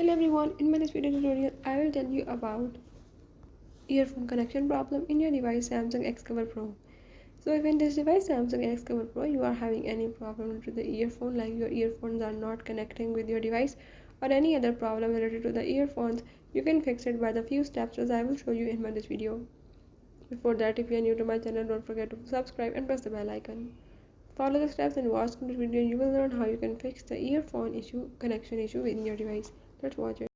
Hello everyone, in my this video tutorial I will tell you about earphone connection problem in your device Samsung Xcover Pro. So if in this device Samsung Xcover Pro you are having any problem to the earphone, like your earphones are not connecting with your device or any other problem related to the earphones, you can fix it by the few steps as I will show you in my this video. Before that, if you are new to my channel, don't forget to subscribe and press the bell icon. Follow the steps and watch this video and you will learn how you can fix the earphone connection issue in your device. Let's watch it.